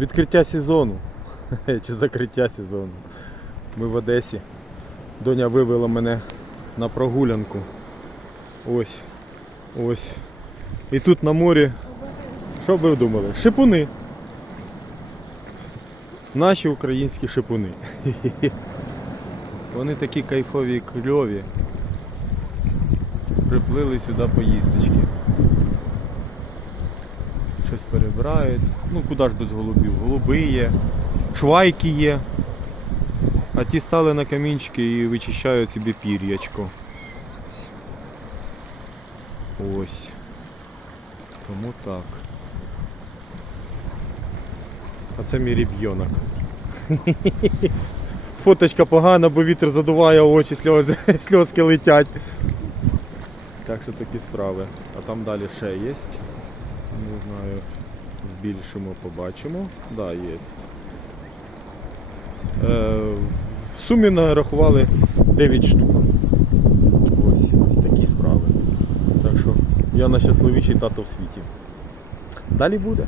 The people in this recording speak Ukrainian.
відкриття сезону. Чи закриття сезону. Ми в Одесі. Доня вивела мене на прогулянку. Ось. Ось. І тут на морі. Що б ви думали? Шипуни. Наші українські шипуни. Вони такі кайфові і кльові. Приплили сюди поїздочки. Щось перебирають. Ну куди ж без голубів? Голуби є, чвайки є. А ті стали на камінчики і вичищають собі пір'ячко. Ось. Тому так. А це мій ріб'йонок. Фоточка погана, бо вітер задуває очі, сльози, сльозки летять. Так що такі справи. А там далі ще є. Не знаю, збільшимо, побачимо. Да, є. Е, в сумі нарахували 9 штук. Ось, ось такі справи. Так що я найщасливіший тато в світі. Далі буде.